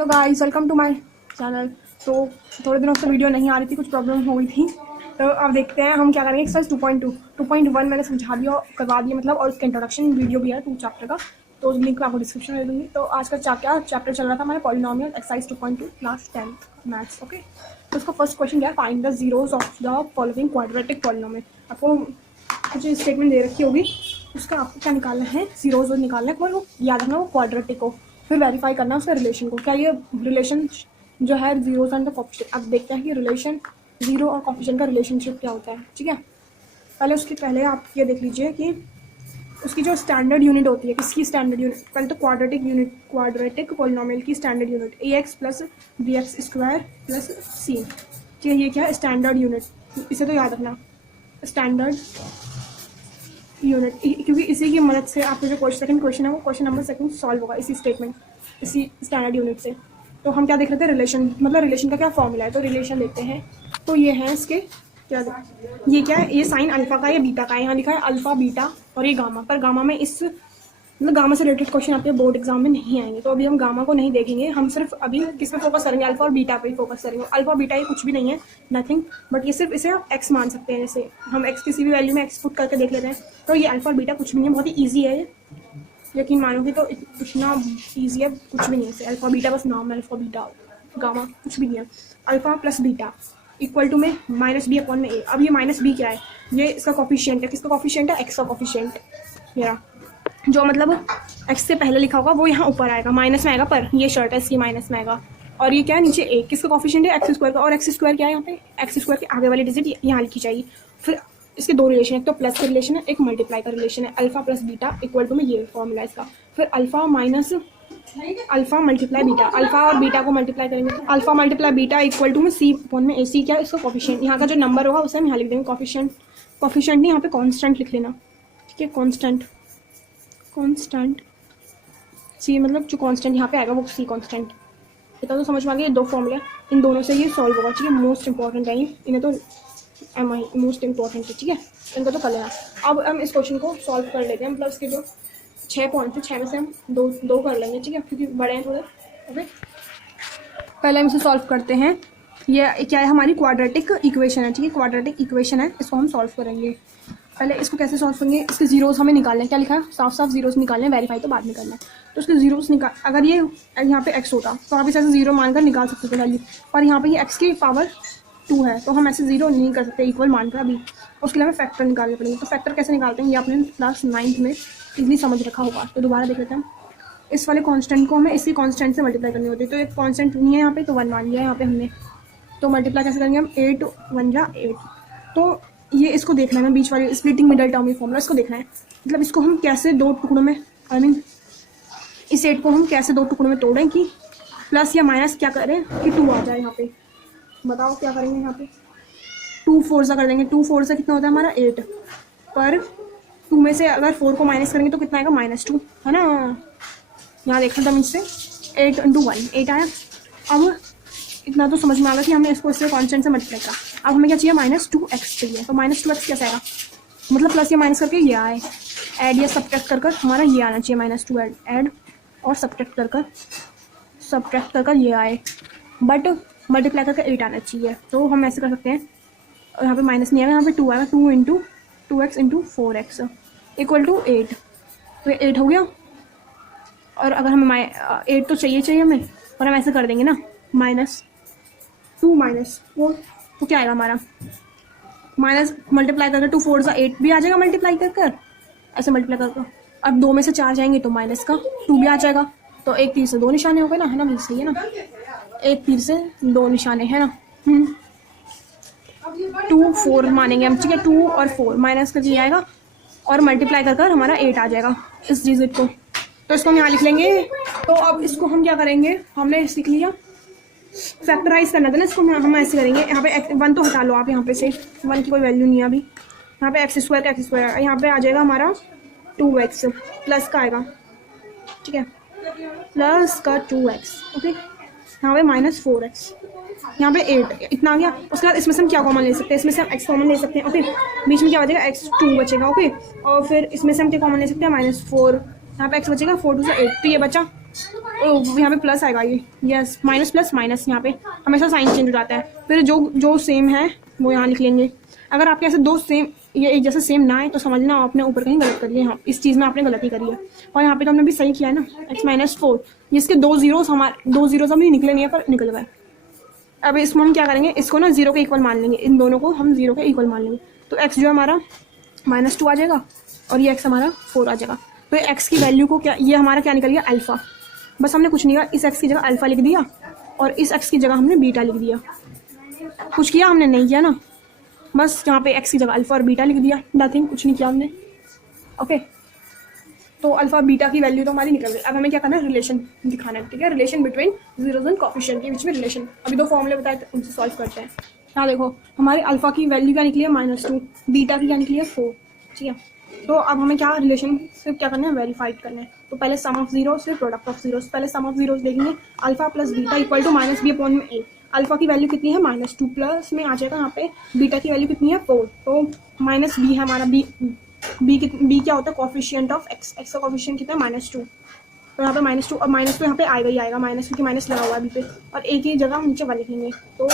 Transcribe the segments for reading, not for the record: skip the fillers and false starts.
Hello guys, welcome to my channel. तो थोड़े दिनों से वीडियो नहीं आ रही थी, कुछ प्रॉब्लम हो गई थी। तो अब देखते हैं हम क्या करेंगे। एक्सरसाइज 2.1 मैंने समझा दिया, करवा दिया मतलब, और उसका इंट्रोडक्शन वीडियो भी है 2 चैप्टर का, तो लिंक मैं आपको डिस्क्रिप्शन में दे दूँगी। तो आज का चैप्टर चल रहा था हमारा polynomial, exercise 2.2 class 10th maths. Okay, तो उसका फर्स्ट क्वेश्चन क्या है, find the zeros of the following quadratic polynomial. आपको कुछ स्टेटमेंट दे रखी होगी, उसका आपको क्या निकालना है, जीरोज निकालना है। वो याद रखना, वो क्वाड्रेटिक हो, फिर वेरीफाई करना उसका रिलेशन को। क्या ये रिलेशन जो है जीरोज एंड द कोफिशिएंट, अब देखते हैं कि रिलेशन जीरो और कोफिशिएंट का रिलेशनशिप क्या होता है। ठीक है, पहले आप ये देख लीजिए कि उसकी जो स्टैंडर्ड यूनिट होती है, किसकी स्टैंडर्ड यूनिट, पहले तो क्वाड्रेटिक पॉलिनोमियल की standard unit ax plus bx square plus c। ठीक है, ये क्या है, स्टैंडर्ड यूनिट, इसे तो याद रखना, स्टैंडर्ड यूनिट, क्योंकि इसी की मदद से आपको जो सेकंड क्वेश्चन है वो क्वेश्चन नंबर सेकंड सॉल्व होगा इसी स्टेटमेंट, इसी स्टैंडर्ड यूनिट से। तो हम क्या देख रहे थे, रिलेशन, मतलब रिलेशन का क्या फॉर्मूला है। तो रिलेशन देखते हैं, तो ये है इसके क्या, ये क्या है, ये साइन अल्फा का, ये बीटा का है। यहाँ लिखा है अल्फा बीटा और ये गामा, पर गामा में इस मतलब गामा से रिलेटेड क्वेश्चन आपके बोर्ड एग्जाम में नहीं आएंगे, तो अभी हम गामा को नहीं देखेंगे। हम सिर्फ अभी किस पे फोकस करेंगे, अल्फा और बीटा पे ही फोकस करेंगे। अल्फा बीटा ये कुछ भी नहीं है, नथिंग, बट ये सिर्फ इसे आप एक्स मान सकते हैं। जैसे हम एक्स किसी भी वैल्यू में एक्स पुट करके देख लेते हैं, तो ये अल्फा और बीटा कुछ भी नहीं है, बहुत ही ईजी है। यकीन मानोगे तो इतना ईजी है, कुछ भी नहीं है। अल्फा बीटा बस नाम है, अल्फा बीटा, गामा कुछ भी नहीं है। Alpha plus beta equal to में माइनस बी अपॉन में ए। अब ये माइनस बी क्या है, ये इसका कॉफिशिएंट है। किसका कॉफिशिएंट है, एक्स का कॉफिशिएंट। मेरा जो मतलब एक्स से पहले लिखा होगा वो यहाँ ऊपर आएगा, माइनस में आएगा, पर ये शर्ट है इसकी माइनस में आएगा। और ये क्या है, नीचे ए। किसका कॉफिशिएंट है, एक्स स्क्वायर का। और एक्स स्क्वायर क्या है, यहाँ पे एक्स स्क्वायर के आगे वाली डिजिट यहाँ लिखी जाएगी। फिर इसके दो रिलेशन है, एक तो प्लस का रिलेशन है, एक मल्टीप्लाई का रिलेशन है। Alpha plus beta equal to में ये फॉर्मूला है इसका। फिर alpha minus alpha multiply beta, alpha और बीटा को मल्टीप्लाई करेंगे तो alpha multiply beta equal to में सी अपॉन में ए। सी क्या है, इसका कॉफिशिएंट, यहाँ का जो नंबर होगा उसे हम यहाँ लिख देंगे कॉफिशिएंट। कॉफिशिएंट नहीं, यहाँ पे कांस्टेंट लिख लेना। ठीक है, कांस्टेंट सी, मतलब जो कांस्टेंट यहाँ पे आएगा वो सी कांस्टेंट। इतना तो समझ में आ गया, ये दो फॉर्मूले, इन दोनों से ये सॉल्व होगा। ठीक है, मोस्ट इंपॉर्टेंट है इन्हें तो मोस्ट इंपॉर्टेंट है। ठीक है, इनको तो कर लेना। अब हम इस क्वेश्चन को सॉल्व कर लेते हैं, मतलब इसके जो 6 पॉइंट थे, 6 में से हम दो कर लेंगे। ठीक है, क्योंकि बड़े हैं थोड़े। ओके, पहले हम इसे सॉल्व करते हैं। ये क्या है, हमारी क्वाड्रेटिक इक्वेशन है। ठीक है, क्वाड्रेटिक इक्वेशन है, इसको हम सॉल्व करेंगे। पहले इसको कैसे सॉल्व करेंगे, इसके जीरोस हमें निकालने हैं। क्या लिखा है, साफ साफ जीरोस निकालने हैं, वेरीफाई तो बाद में करना है। तो उसके जीरोस निकाल, अगर ये यहाँ पे एक्स होता तो आप इसे ऐसे जीरो मानकर निकाल सकते थे वैल्यू, और यहाँ पे ये एक्स की पावर 2 है, तो हम ऐसे जीरो नहीं कर सकते इक्वल मानकर अभी। उसके लिए हमें फैक्टर निकालने पड़ेंगे। तो फैक्टर कैसे निकालते हैं, ये आपने क्लास 9th में इजली समझ रखा होगा, तो दोबारा देख लेते हैं। इस वाले कांस्टेंट को हमें इसी कांस्टेंट से मल्टीप्लाई करनी होती है। तो एक कांस्टेंट नहीं है यहाँ पे, तो 1 मान लिया यहाँ पे हमने। तो मल्टीप्लाई कैसे करेंगे हम, 8 1 जा 8। तो ये इसको देखना है, बीच वाली स्प्लिटिंग मिडल टर्म फॉर्मूला, इसको देखना है। मतलब इसको हम कैसे दो टुकड़ों में, इस 8 को हम कैसे दो टुकड़ों में तोड़ें कि प्लस या माइनस क्या करें कि 2 आ जाए यहाँ पे। बताओ क्या करेंगे यहाँ पे, 2 4 सा कर देंगे। 2 4 से कितना होता है हमारा 8, पर 2 में से अगर 4 को माइनस करेंगे तो कितना आएगा, -2, है ना। यहाँ देखना था मुझसे, 8 × 1 8 आया। अब इतना तो समझ में आ गया कि हमने इसको इससे कॉन्स्टेंट से मल्टीप्लाई करा। अब हमें क्या चाहिए, -2x चाहिए। तो -2x कैसे आएगा, मतलब प्लस या माइनस करके ये आए, ऐड या सब्ट्रैक्ट कर हमारा ये आना चाहिए, -2 ऐड और सब्ट्रैक्ट कर ये आए, बट मल्टीप्लाई करके 8 आना चाहिए। तो हम ऐसे कर सकते हैं, यहाँ पे माइनस नहीं आएगा, यहाँ पे 2 आएगा, 2 × 2x × 4x इक्वल टू 8। तो 8 हो गया। और अगर हमें 8 तो चाहिए हमें, और हम ऐसे कर देंगे ना, -2 तो क्या आएगा हमारा, माइनस मल्टीप्लाई करके 2 4 सा 8 भी आ जाएगा, मल्टीप्लाई कर ऐसे मल्टीप्लाई कर। अब 2 में से 4 जाएंगे तो माइनस का 2 भी आ जाएगा। तो एक तीर से 2 निशाने हो गए ना, है ना, सही है ना, एक तीर से 2 निशाने, है ना। 2 4 मानेंगे हम। ठीक है, 2 और 4 माइनस का जी आएगा, और मल्टीप्लाई कर हमारा 8 आ जाएगा इस डिजिट को। तो इसको हम यहाँ लिख लेंगे। तो अब इसको हम क्या करेंगे, हमने सीख लिया फैक्टराइज करना था ना, इसको हम ऐसे करेंगे। यहाँ पे 1 तो हटा लो आप, यहाँ पे से 1 की कोई वैल्यू नहीं है अभी। यहाँ पे x² का x², यहाँ पे आ जाएगा हमारा 2x, प्लस का आएगा। ठीक है, प्लस का 2x। ओके, यहाँ पे -4x, यहाँ पे 8, इतना आ गया। उसके बाद इसमें से हम क्या कॉमन ले सकते हैं, इसमें से हम x कॉमन ले सकते हैं। ओके, बीच में क्या बचेगा, x2 बचेगा। ओके, और फिर इसमें से हम क्या कॉमन ले सकते हैं, -4, यहाँ पे x बचेगा, 4 2 से 8, तो ये बचा यहाँ पे प्लस आएगा ये, यस माइनस प्लस माइनस, यहाँ पे हमेशा साइन चेंज हो जाता है। फिर जो जो सेम है वो यहाँ लिख लेंगे। अगर आपके ऐसे दो सेम ये एक जैसे सेम ना है तो समझना आपने ऊपर कहीं गलत करी है, यहाँ इस चीज़ में आपने गलती करी है। और यहाँ पे तो हमने भी सही किया है ना, x-4, जिसके दो जीरोस हमारे दो जीरोस अभी निकले नहीं है पर निकल गए। अब इसमें हम क्या करेंगे, इसको ना जीरो के इक्वल मान लेंगे, इन दोनों को हम जीरो के इक्वल मान लेंगे। तो x जो हमारा -2 आ जाएगा और ये x हमारा 4 आ जाएगा। तो ये x की वैल्यू को क्या, ये हमारा क्या निकल गया अल्फ़ा। बस हमने कुछ नहीं किया, इस x की जगह अल्फ़ा लिख दिया और इस x की जगह हमने बीटा लिख दिया। कुछ किया हमने, नहीं किया ना, बस यहाँ पे x की जगह अल्फ़ा और बीटा लिख दिया, नथिंग, कुछ नहीं किया हमने। ओके, तो अल्फ़ा बीटा की वैल्यू तो हमारी निकल गई। अब हमें क्या करना है, रिलेशन दिखाना है, ठीक है, relation between zeros and coefficient के बीच में रिलेशन। अभी दो फॉर्मूले बताए थे उनसे सॉल्व करते हैं। यहाँ देखो हमारी अल्फ़ा की वैल्यू क्या निकली है -2, बीटा की क्या निकली है 4, ठीक है। तो अब हमें क्या रिलेशन से क्या करना है, वेरीफाइड करना है। तो पहले सम ऑफ जीरोस फिर प्रोडक्ट ऑफ जीरोस। पहले सम ऑफ जीरोस देखेंगे, alpha plus beta equal to -b/a। Alpha की वैल्यू कितनी है -2, प्लस में आ जाएगा यहाँ पे बीटा की वैल्यू कितनी है 4, तो -b है हमारा। b क्या होता है, कोफिशिएंट ऑफ x, x का कोफिशिएंट कितना है -2, तो यहाँ पे -2 और -2 यहाँ पे आएगा ही आएगा, माइनस क्योंकि माइनस लगा हुआ है b पे, और a की जगह हम नीचे 1 लिखेंगे। तो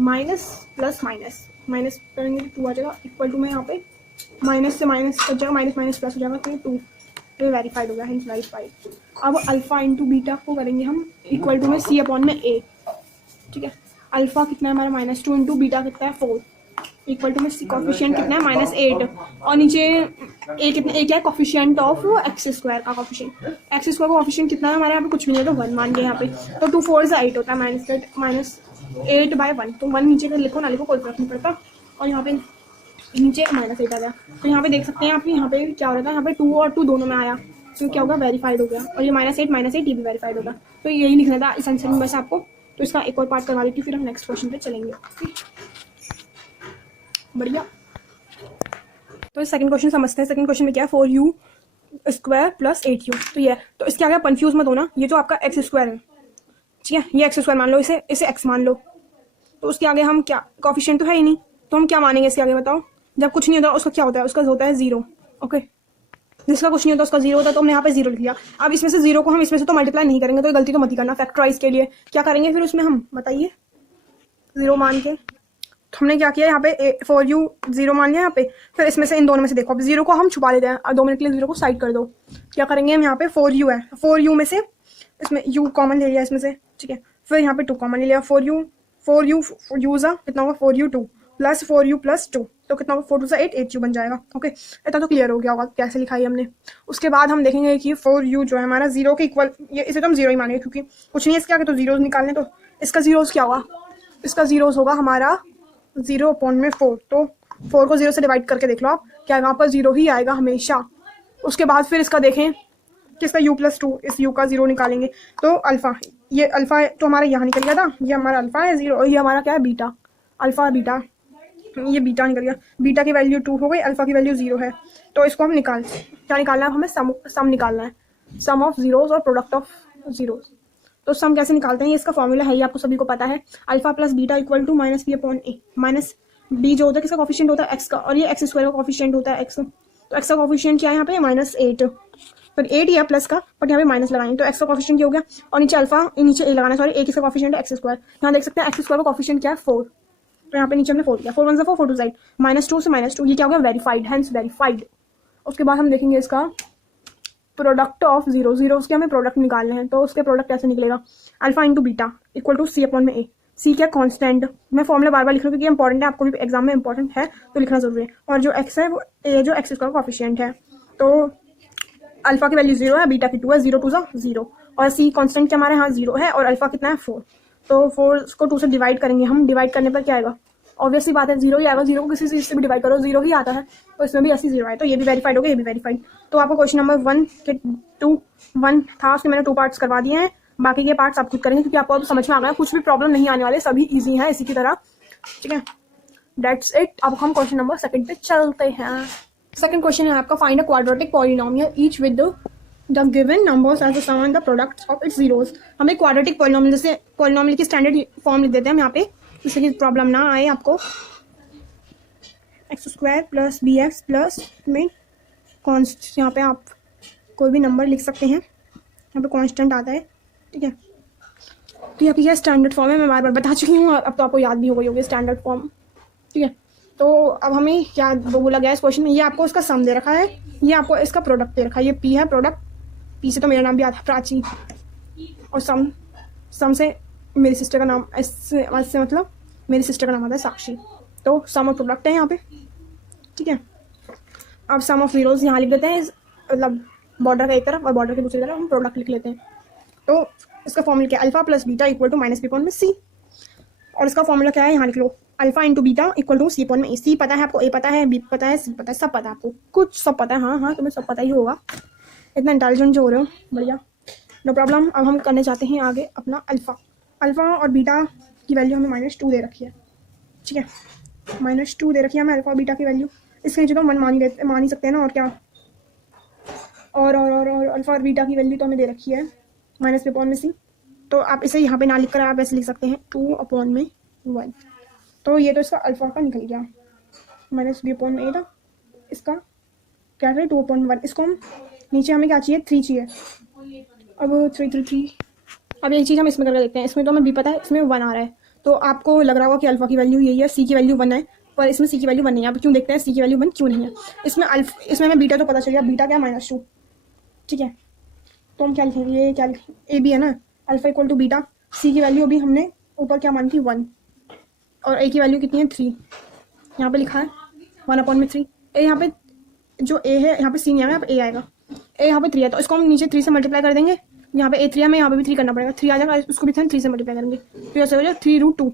माइनस प्लस माइनस, माइनस करेंगे तो 2 आ जाएगा, इक्वल टू में यहाँ पे माइनस से माइनस कट जाएगा, माइनस माइनस प्लस हो जाएगा, तो 2 तो वेरीफाइड हो गया, हेंस वेरीफाइड। अब अल्फ़ा इंटू बीटा को करेंगे हम इक्वल टू में c/a, ठीक है। अल्फ़ा कितना है हमारा -2 इंटू बीटा कितना है 4, इक्वल टू में सी कॉफिशिएंट कितना है -8, और नीचे ए कितना, ए क्या है, कॉफिशिएंट ऑफ x² का कॉफिशिएंट। x² का कॉफिशिएंट कितना है हमारे यहाँ पे, कुछ भी नहीं है तो 1 मान लिया यहाँ पे। तो 2 4 से 8 होता है, -8/1, तो 1 नीचे का लिखो ना लिखो कोई फर्क नहीं पड़ता। और यहाँ पे नीचे -8 आ गया, तो यहाँ पे देख सकते हैं आप, यहाँ पे क्या हो रहा था, यहाँ पे 2 और 2 दोनों में आया, तो क्या होगा, वेरीफाइड हो गया। और ये -8 ये भी वेरीफाइड होगा। तो यही लिखना था इस आंसर में बस आपको। तो इसका एक और पार्ट करवा देती हूँ, फिर हम नेक्स्ट क्वेश्चन पे चलेंगे। बढ़िया, तो सेकंड क्वेश्चन समझते हैं। सेकंड क्वेश्चन में क्या है, 4u² + 8u। तो ये, तो इसके आगे कंफ्यूज मत होना, ये जो आपका x² है, ठीक है, ये x² मान लो, इसे x मान लो। तो उसके आगे हम क्या, कॉफिशिएंट तो है ही नहीं, तो हम क्या मानेंगे इसके आगे बताओ। जब कुछ नहीं होता उसका क्या होता है, उसका होता है 0। ओके, जिसका कुछ नहीं होता उसका 0 होता है, तो हमने यहाँ पे 0 लिख लिया। अब इसमें से 0 को हम इसमें से तो मल्टीप्लाई नहीं करेंगे, तो ये गलती तो मत ही करना। फैक्टराइज के लिए क्या करेंगे फिर उसमें हम, बताइए, 0 मान के। तो हमने क्या किया, यहाँ पे 4u 0 मान लिया यहाँ पे। फिर इसमें से इन दोनों में से देखो, अब 0 को हम छुपा लेते हैं, अब 2 मिनट के लिए 0 को साइड कर दो। क्या करेंगे हम, यहाँ पे 4u है, 4u में से इसमें u कॉमन ले लिया इसमें से, ठीक है। फिर यहाँ पे 2 कॉमन ले लिया, 4u कितना होगा, 4u2 + 4u + 2, तो कितना होगा, 4 2 8, 8u बन जाएगा। ओके, इतना तो क्लियर हो गया होगा कैसे लिखा है हमने। उसके बाद हम देखेंगे कि 4u जो है हमारा 0 के इक्वल, ये इसे तो हम 0 ही मानेंगे क्योंकि कुछ नहीं है इसके आगे, तो जीरोस निकालने। तो इसका जीरोस क्या होगा, इसका जीरोस होगा हमारा 0/4, तो 4 को 0 से डिवाइड करके देख लो आप, क्या यहाँ पर 0 ही आएगा हमेशा। उसके बाद फिर इसका देखें कि इसका u + 2, इस u का 0 निकालेंगे, तो अल्फ़ा, ये अल्फ़ा तो हमारा यहाँ निकल गया था, ये हमारा अल्फ़ा है 0, और ये हमारा क्या है, बीटा, अल्फ़ा बीटा, ये बीटा निकल गया। बीटा की वैल्यू 2 हो गई, अल्फ़ा की वैल्यू 0 है, तो इसको हम क्या निकालना है, हमें सम निकालना है, सम ऑफ जीरोस और प्रोडक्ट ऑफ जीरोस। तो सम कैसे निकालते हैं, ये इसका फॉर्मूला है, ये आपको सभी को पता है, alpha plus beta equal to -b/a, minus b जो होता है किसका कॉफिशिएंट होता है, x का, और ये x² का कॉफिशिएंट होता है, x, तो x का कॉफिशिएंट क्या है यहाँ पे -8, पर 8 ही है प्लस का, बट यहाँ पे माइनस लगाएंगे, तो x का कॉफिशिएंट क्या हो गया, और नीचे अल्फा, नीचे a लगाना, सॉरी, a किसका कॉफिशिएंट है, x²। यहाँ देख सकते हैं x² का कॉफिशिएंट क्या है 4, तो यहाँ पे नीचे हमने 4 लिया, 4 1 से 4, 4 2 8, -2 से -2, ये क्या हो गया, वेरीफाइड, हेंस वेरीफाइड। उसके बाद हम देखेंगे इसका प्रोडक्ट ऑफ जीरोस के हमें प्रोडक्ट निकालने हैं, तो उसके प्रोडक्ट कैसे निकलेगा, alpha into beta equal to c/a। C क्या, कांस्टेंट, मैं फॉर्मूला बार बार लिख रही हूँ क्योंकि इंपॉर्टेंट है, आपको भी एग्जाम में इंपॉर्टेंट है तो लिखना जरूरी है। और जो x है वो a जो x² का कॉफिशिएंट है, तो अल्फा की वैल्यू 0 है, बीटा की 2 है, 0 2 0, और सी कांस्टेंट क्या हमारे यहाँ 0 है, और अल्फा कितना है 4, तो 4 को 2 से डिवाइड करेंगे हम, डिवाइड करने पर क्या आएगा, ऑब्वियसली बात है 0 ही आएगा, 0 को किसी चीज से भी डिवाइड करो 0 ही आता है, तो इसमें भी ऐसी 0 है, तो ये भी वेरीफाइड हो गया, ये भी वेरीफाइड। तो आपको क्वेश्चन नंबर 1 के 1 था, उसके मैंने 2 पार्ट्स करवा दिए हैं, बाकी के पार्ट्स आप खुद करेंगे क्योंकि आपको अब समझ में आ गया, कुछ भी प्रॉब्लम नहीं आने वाले, सभी इजी हैं इसी की तरह, ठीक है। That's it. अब हम क्वेश्चन नंबर 2 पे चलते हैं। सेकंड क्वेश्चन है आपका, find a quadratic polynomial each with the given numbers as the sum and the product of its zeros. हमें क्वाड्रेटिक पॉलिनोमियल, जैसे पॉलिनोमियल की स्टैंडर्ड फॉर्म लिख देते हैं हम यहाँ पे, जिससे कि प्रॉब्लम ना आए आपको। x² + bx प्लस में कॉन्स्ट, यहाँ पे आप कोई भी नंबर लिख सकते हैं, यहाँ पे कांस्टेंट आता है, ठीक है। तो यहाँ पे क्या स्टैंडर्ड फॉर्म है, मैं बार बार बता चुकी हूँ, अब तो आपको याद भी हो गई होगी स्टैंडर्ड फॉर्म, ठीक है। तो अब हमें क्या बोला गया इस क्वेश्चन में, ये आपको इसका सम दे रखा है, ये आपको इसका प्रोडक्ट दे रखा है, ये पी है प्रोडक्ट, पी से तो मेरा नाम भी आता है प्राची, और सम से मेरी सिस्टर का नाम, इससे मतलब मेरी सिस्टर का नाम आता है साक्षी। तो सम ऑफ प्रोडक्ट है यहाँ पे, ठीक है। अब सम ऑफ जीरोज यहाँ लिख देते हैं, मतलब बॉर्डर का एक तरफ और बॉर्डर के दूसरी तरफ हम प्रोडक्ट लिख लेते हैं। तो इसका फॉर्मूला क्या है, alpha plus beta equal to minus B upon में सी, और इसका फॉर्मूला क्या है यहाँ लिख लो, alpha into beta equal to C upon में ए। सी पता है आपको, ए पता है, बी पता है, सी पता है, सब पता है आपको, कुछ सब पता है, हाँ हाँ तुम्हें सब पता ही होगा, इतना इंटेलिजेंट जो हो रहे हो, बढ़िया, नो प्रॉब्लम। अब हम करने चाहते हैं आगे अपना अल्फा और बीटा की वैल्यू हमें -2 दे रखी है, ठीक है, -2 दे रखी है हमें अल्फा बीटा की वैल्यू। इसके नीचे तो मन मान ही सकते हैं ना, और क्या, और अल्फा और बीटा की वैल्यू तो हमें दे रखी है माइनस बी अपॉन में सी। तो आप इसे यहाँ पे ना लिख कर आप ऐसे लिख सकते हैं 2/1। तो ये तो इसका अल्फा का निकल गया, माइनस बी अपॉन में ए था, इसका क्या था 2/1। इसको हम नीचे हमें क्या चाहिए, 3 चाहिए, अब 3 अब एक चीज़ हम इसमें करके देखते हैं, इसमें तो हमें बी पता है, इसमें 1 आ रहा है, तो आपको लग रहा होगा कि अल्फा की वैल्यू यही है, सी की वैल्यू 1 है, पर इसमें सी की वैल्यू 1 नहीं है। अब क्यों देखते हैं सी की वैल्यू 1 क्यों नहीं है, इसमें हमें बीटा तो पता चल गया, बीटा क्या -2, ठीक है। तो हम क्या लिखेंगे, ये क्या लिखेंगे, ए बी है ना, अल्फा इक्वल टू बीटा, सी की वैल्यू अभी हमने ऊपर क्या मानी थी 1, और ए की वैल्यू कितनी है 3, यहाँ पे लिखा है 1/3। ए यहाँ पे जो ए है, यहाँ पे सी नहीं आएगा, यहाँ पे ए आएगा, ए यहाँ पे 3 है, तो इसको हम नीचे 3 से मल्टीप्लाई कर देंगे, यहाँ पे ए 3 है, हमें यहाँ पे भी 3 करना पड़ेगा, 3 आ जाएगा, उसको भी 3 से मल्टीप्लाई करेंगे, तो ऐसे हो जाए 3√2,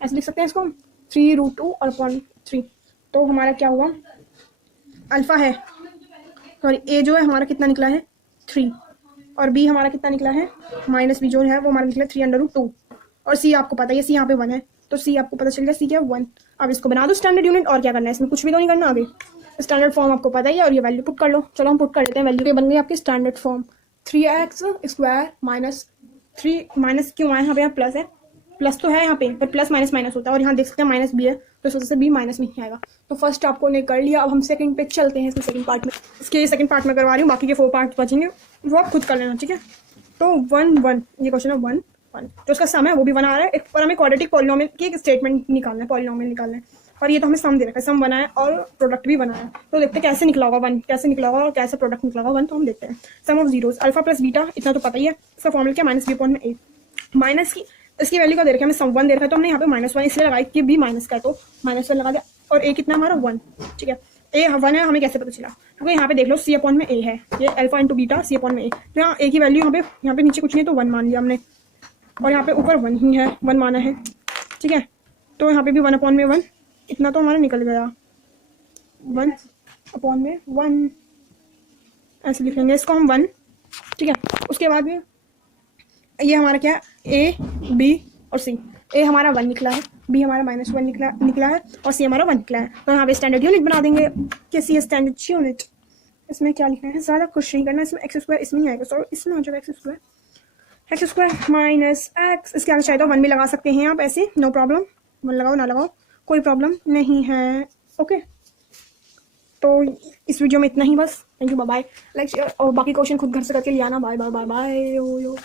ऐसे लिख सकते हैं इसको हम 3√2 और 0.3। तो हमारा क्या हुआ, अल्फा है, सॉरी ए जो है हमारा कितना निकला है 3, और बी हमारा कितना निकला है माइनस बी जो है वो हमारा निकला 3√2, और सी आपको पता है सी यहाँ पे 1 है, तो सी आपको पता चल गया सी क्या 1। अब इसको बना दो स्टैंडर्ड यूनिट, और क्या करना है इसमें, कुछ भी तो नहीं करना आगे, स्टैंडर्ड फॉर्म आपको पता ही है, और ये वैल्यू पुट कर लो। चलो हम पुट कर लेते हैं वैल्यू, के बन गई आपकी standard form 3x² minus 3 minus क्यों आया यहाँ पे, यहाँ प्लस है, प्लस तो है यहाँ पे, पर प्लस माइनस माइनस होता है, और यहाँ देख सकते हैं माइनस बी है, तो इस वजह से बी माइनस नहीं आएगा। तो फर्स्ट आपको ने कर लिया, अब हम सेकंड पे चलते हैं, इसके सेकंड पार्ट में, इसके सेकंड पार्ट में करवा रही हूँ, बाकी के 4 पार्ट बचेंगे वो आप खुद कर लेना, ठीक है। तो 1 ये क्वेश्चन है 1 जो उसका सम है वो भी 1 आ रहा है, पर हमें क्वाड्रेटिक पॉलिनोमियल की एक स्टेटमेंट निकालना है, पॉलिनोमियल निकालना है, और ये तो हमें सम दे रखा है, सम बना है और प्रोडक्ट भी बना है। तो देखते हैं कैसे निकला होगा 1, कैसे निकला होगा और कैसे प्रोडक्ट निकला होगा 1, तो हम देखते हैं। Sum of zeros alpha plus beta इतना तो पता ही है, इसका फॉर्मूला क्या माइनस बी अपॉन में ए, माइनस की इसकी वैल्यू का दे रखा है हमें सम 1 दे रखा है, तो हमने यहाँ पे -1 इसलिए लगाई कि बी माइनस का है, तो -1 लगा दिया, और ए कितना हमारा 1, ठीक है। ए 1 है, हमें कैसे पता चला, क्योंकि यहाँ पे देख लो सी अपॉन में ए है, ये अल्फा इंटू बीटा सी अपॉन में ए, तो यहाँ ए की वैल्यू यहाँ पे नीचे कुछ नहीं है, तो 1 मान लिया हमने, और यहाँ पे ऊपर 1 ही है, 1 माना है, ठीक है। तो यहाँ पे भी 1/1 इतना तो हमारा निकल गया, 1/1 ऐसे लिख लेंगे इसको हम 1, ठीक है। उसके बाद में ये हमारा क्या है ए बी और सी, ए हमारा 1 निकला है, बी हमारा -1 निकला है, और सी हमारा 1 निकला है, तो यहाँ पे स्टैंडर्ड यूनिट बना देंगे कि सी स्टैंडर्ड यूनिट। इसमें क्या लिखना है, ज़्यादा कुछ नहीं करना, इसमें x² इसमें नहीं आएगा, सॉरी इसमें आ जाएगा x² माइनस x, इसके आगे चाहे तो 1 भी लगा सकते हैं आप ऐसे, नो प्रॉब्लम, 1 लगाओ ना लगाओ कोई प्रॉब्लम नहीं है, ओके। तो इस वीडियो में इतना ही बस, thank you, bye bye, like share, और बाकी क्वेश्चन खुद घर से करके ले आना, बाय बाय बाय बाय, यो।